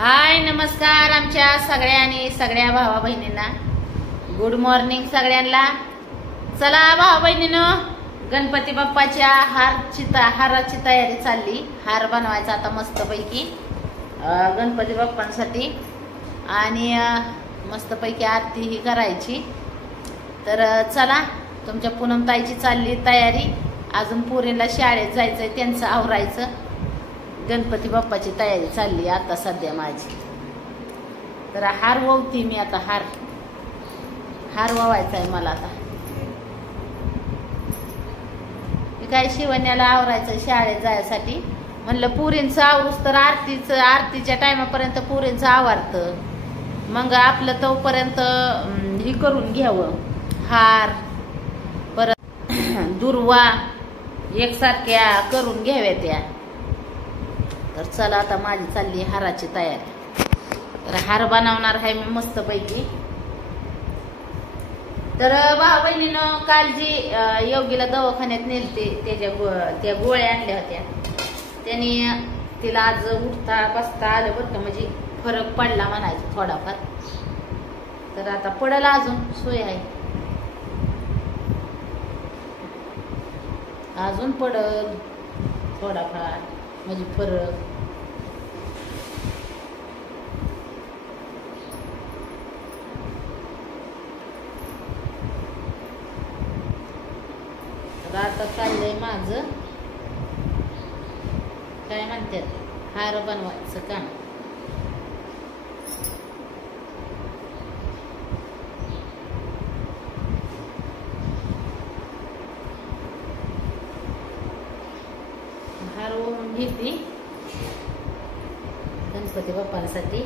हाय नमस्कार आमच्या सगळ्या भावा बहिणींना गुड मॉर्निंग सगळ्यांना। चला भावा बहिणींनो, गणपती बाप्पाच्या हाराची तयारी चालली। हार बनवायचा आता मस्तपैकी गणपती बाप्पांसाठी आणि मस्तपैकी आरती ही करायची। तर चला, तुमच्या पूनमताईची चालली तयारी। अजून पोरींना शाळेत जायचंय, त्यांचं आवरायचं। गणपती बाप्पाची तयारी चालली आता सध्या माझी। तर हार ववती मी आता, हार ववायचा आहे मला आता। मी काय शिवण्याला आवरायचं शाळेत जायसाठी म्हणलं, पुरींचं आवरूस तर आरतीच्या टायमापर्यंत पुरींचं आवरतं, मग आपलं तोपर्यंत ही करून घ्यावं। हार परत दुर्वा एकसारख्या करून घ्याव्या त्या। तर चला आता माझी चालली हाराची तयारी। तर हार बनवणार आहे मी मस्तपैकी। तर भावा बहिणीनं काल जी योगीला दवाखान्यात नेलते त्या गोळ्या आणल्या होत्या, त्यांनी तिला आज उठता बसता आलं बरं का, म्हणजे फरक पडला म्हणायचं थोडाफार। तर आता पडला, अजून सोय आहे, अजून पडल थोडाफार म्हणजे फरक। तर आता चाललंय माझं काय म्हणतात हार बनवायचं काम। हार ओवून घेते गणपती बाप्पांसाठी।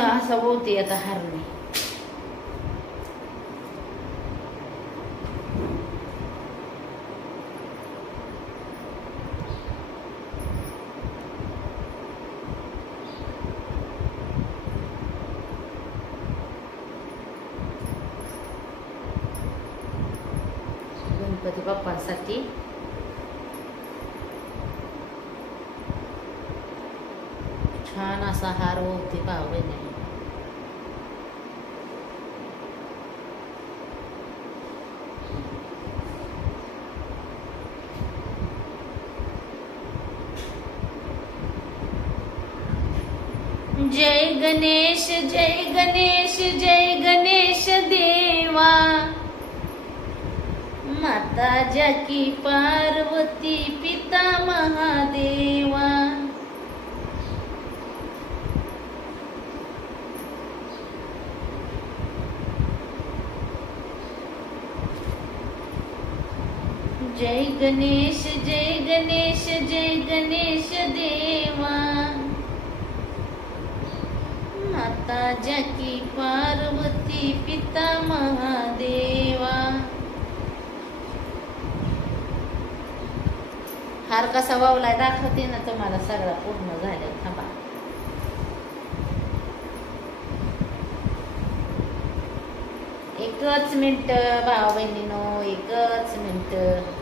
असं होते आता हारने। गणपती बाप्पांसाठी छान असा हार होते भावने। जय गणेश जय गणेश जय गणेश देवा, माता जाकी पार्वती पिता महादेवा। जय गणेश जय गणेश जय गणेश देवा, माता जाकी पार्वती पिता महादेवा। हार कसा वावलाय दाखवते ना तुम्हाला, सगळा पूर्ण झाला। थांबा, एकच मिनिट भावा बहिणीनो, एकच मिनिट।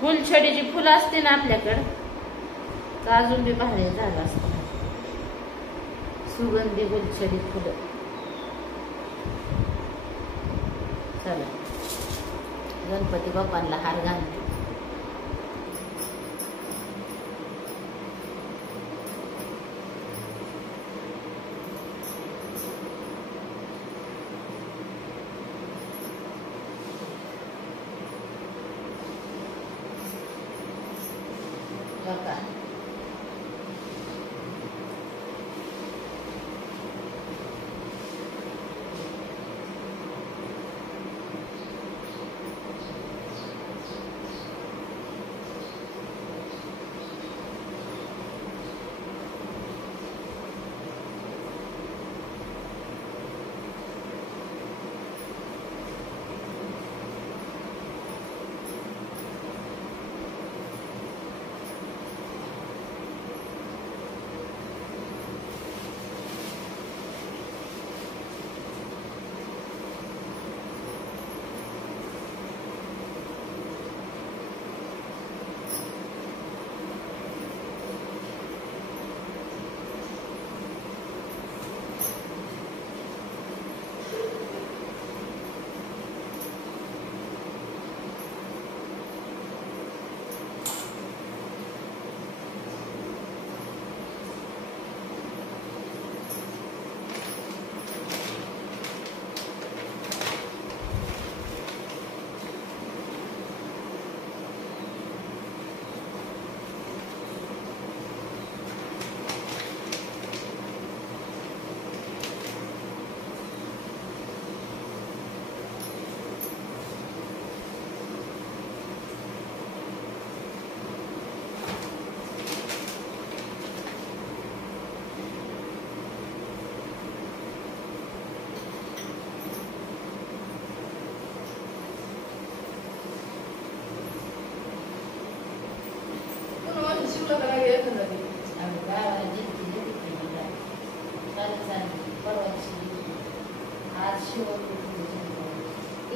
गुलछडीची फुलं असते ना आपल्याकडं, तर अजून बी भारी झालं असतं। सुगंधी गुलछडी फुलं। चला गणपती बाप्पांना हार घालते। बघा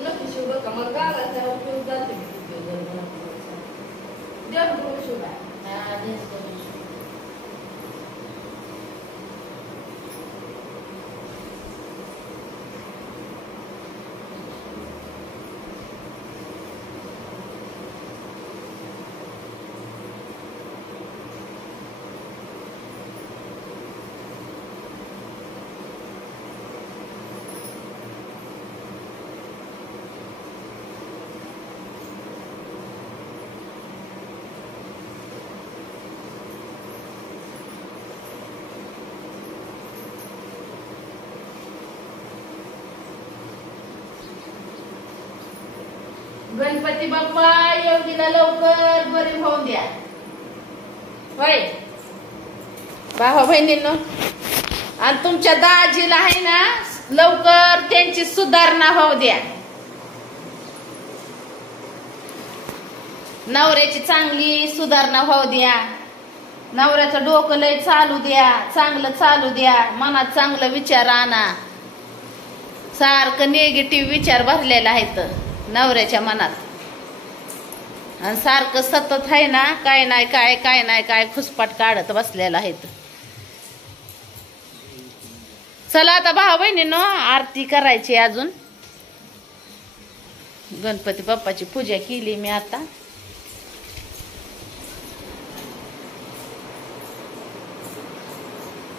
नक्की शिव का मग गाला त्याला उपयोग जाते देव करून शिव गणपती बाप्पा योगीला लवकर बरी होऊन द्या. होय भावा बहिणींनो, आणि तुमच्या दाजीला आहे ना लवकर त्यांची सुधारणा होऊ द्या. नवऱ्याची चांगली सुधारणा होऊ द्या. नवऱ्याचं डोकं लय चालू द्या, चांगलं चालू द्या. मनात चांगलं विचार आणा. सारखं निगेटिव्ह विचार भरलेला आहेत नवऱ्याच्या मनात, आणि सारखं सतत आहे ना काय नाही काय खुसपाट काढत बसलेला आहे. चला आता भाऊ बहिणींनो, आरती करायची. अजून गणपती बाप्पाची पूजा केली मी. आता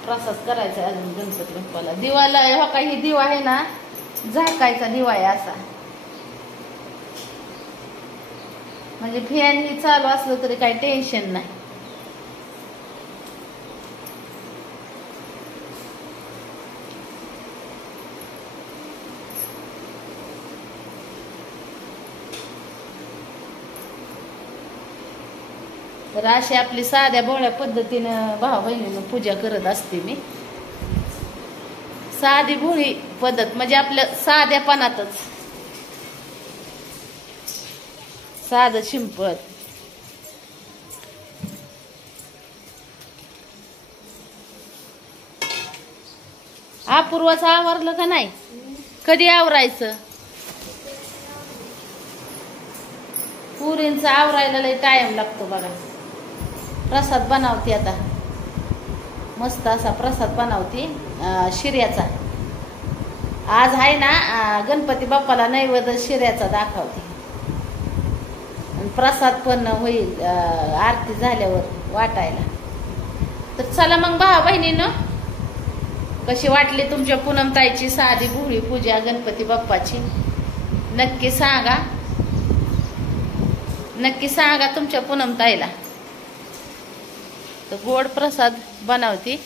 प्रसाद करायचा अजून गणपती बाप्पाला. दिवाला हो काही दिवा आहे ना, झाकायचा दिवा आहे असा. म्हणजे फॅन ही चालू असलं तरी काही टेन्शन नाही. तर अशी आपली साध्या भोळ्या पद्धतीनं भाऊ बहिणीनं पूजा करत असते मी. साधी भोळी पद्धत म्हणजे आपल्या साध्यापणातच, साधं सिंपल. अपूर्वाचं आवरलं का नाही? कधी आवरायचं? पुरींचं आवरायला लय टाइम लागतो बघा. प्रसाद बनवते आता, मस्त असा प्रसाद बनवते शिऱ्याचा. आज आहे ना गणपती बाप्पाला नैवेद्य शिऱ्याचा दाखवते. प्रसाद पण होईल आरती झाल्यावर वाटायला. तर चला मग भाऊ बहिणीनं, कशी वाटली तुमच्या पूनमताईची साधी भोळी पूजा गणपती बाप्पाची? नक्की सांगा, नक्की सांगा तुमच्या पूनमताईला. तर गोड प्रसाद बनवते.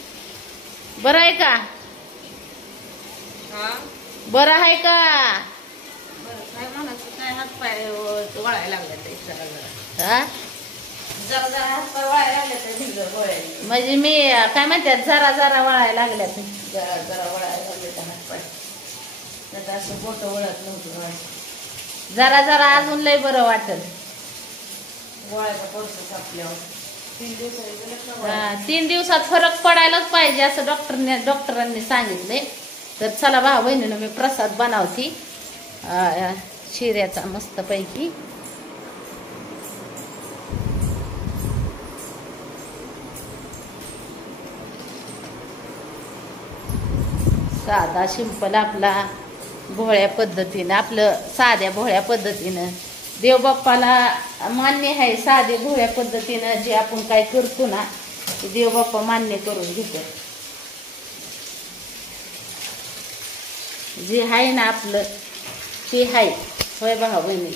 बरं आहे का? बरं आहे का? काय म्हणायचं, काय हात पाय वळायला लागले ते जरा हात पाय वळायला लागले ते भिजर वळायला. म्हणजे मी काय म्हणतात जरा वळायला लागल्यात. जरा वळायला लागले ते हात पाय. त्यात असं बोट वळत नव्हतं. जरा अजून लय बरं वाटत. वळायला पडतो आपल्यावर. 3 दिवसात फरक पडायलाच पाहिजे असं डॉक्टरांनी सांगितले. तर चला भाऊ बहिणीनं मी प्रसाद बनवते शिऱ्याचा मस्त पैकी. साधा सिंपल आपला भोळ्या पद्धतीनं, आपलं साध्या भोळ्या पद्धतीनं. देवबाप्पाला मान्य आहे साधे भोळ्या पद्धतीनं जे आपण काय करतो ना, ते देवबाप्पा मान्य करून घेतो. जे आहे ना आपलं ते आहे. होय भाऊ बहिणी?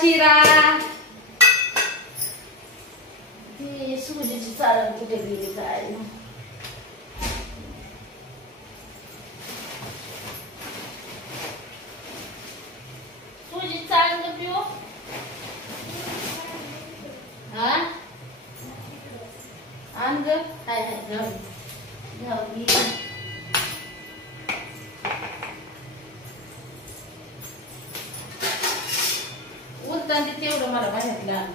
शिरा. ती सुजीची चालण कुठे गेली काय. सुजी चालण पिऊ. हा आण ग. हाय हाय घाऊ घाऊ. उलटांनी तेवढं मला बाहेरला.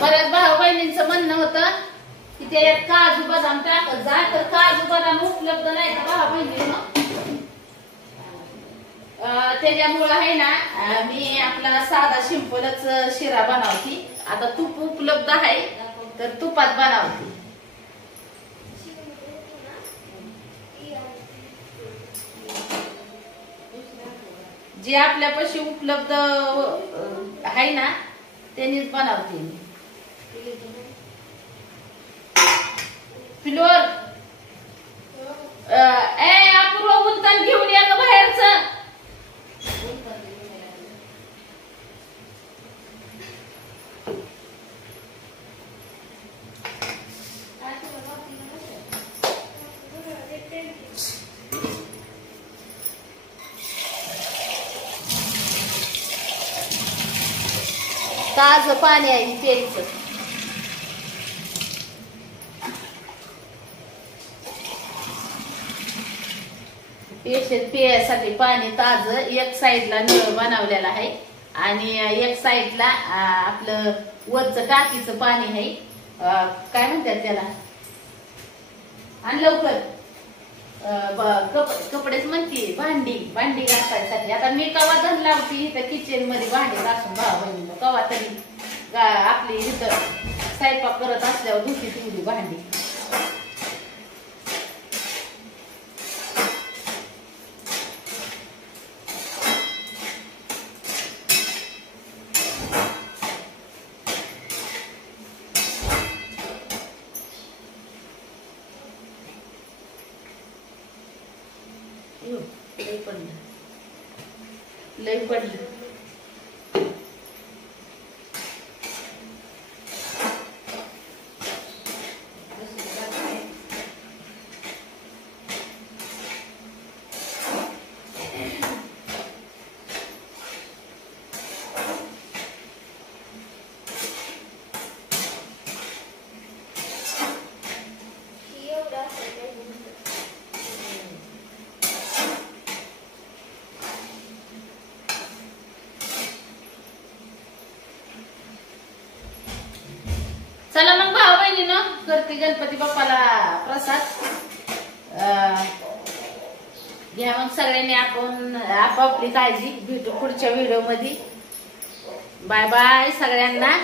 बऱ्याच भाऊ बहिणींचं म्हणणं होतं की त्याच्यात काजू बदाम टाकत जा, तर काजू बदाम उपलब्ध नाही का भाऊ बहिणींनो. त्याच्यामुळं आहे ना मी आपला साधा सिंपलच शिरा बनवती. आता तूप उपलब्ध आहे तर तुपात बनवते. जे आपल्यापाशी उपलब्ध आहे ना त्यांनीच बनवते मी. फ्लोर अपूर्व उलटण घेऊन या बाहेरच. ताज पाणी आहे प्यायचं. पियासाठी पाणी ताज. एक साईडला नळ बनवलेला आहे आणि एक साईडला आपलं वरचं टाकीचं पाणी आहे. काय म्हणतात त्याला आणि लवकर कपडेच म्हणते भांडी घासायसाठी. आता मी कवा धन लावते इथं किचन मध्ये भांडी घासून भाऊ बहिणीला. कवा तरी आपली इथं स्वयंपाक करत असल्यावर धुती तेवढी भांडी. लय पडलं. चला मग भाऊ बहिणीनं करते गणपती बाप्पाला प्रसाद. घ्या मग सगळ्यांनी आपण आपापली काळजी. भेटू पुढच्या व्हिडिओ मध्ये. बाय बाय सगळ्यांना.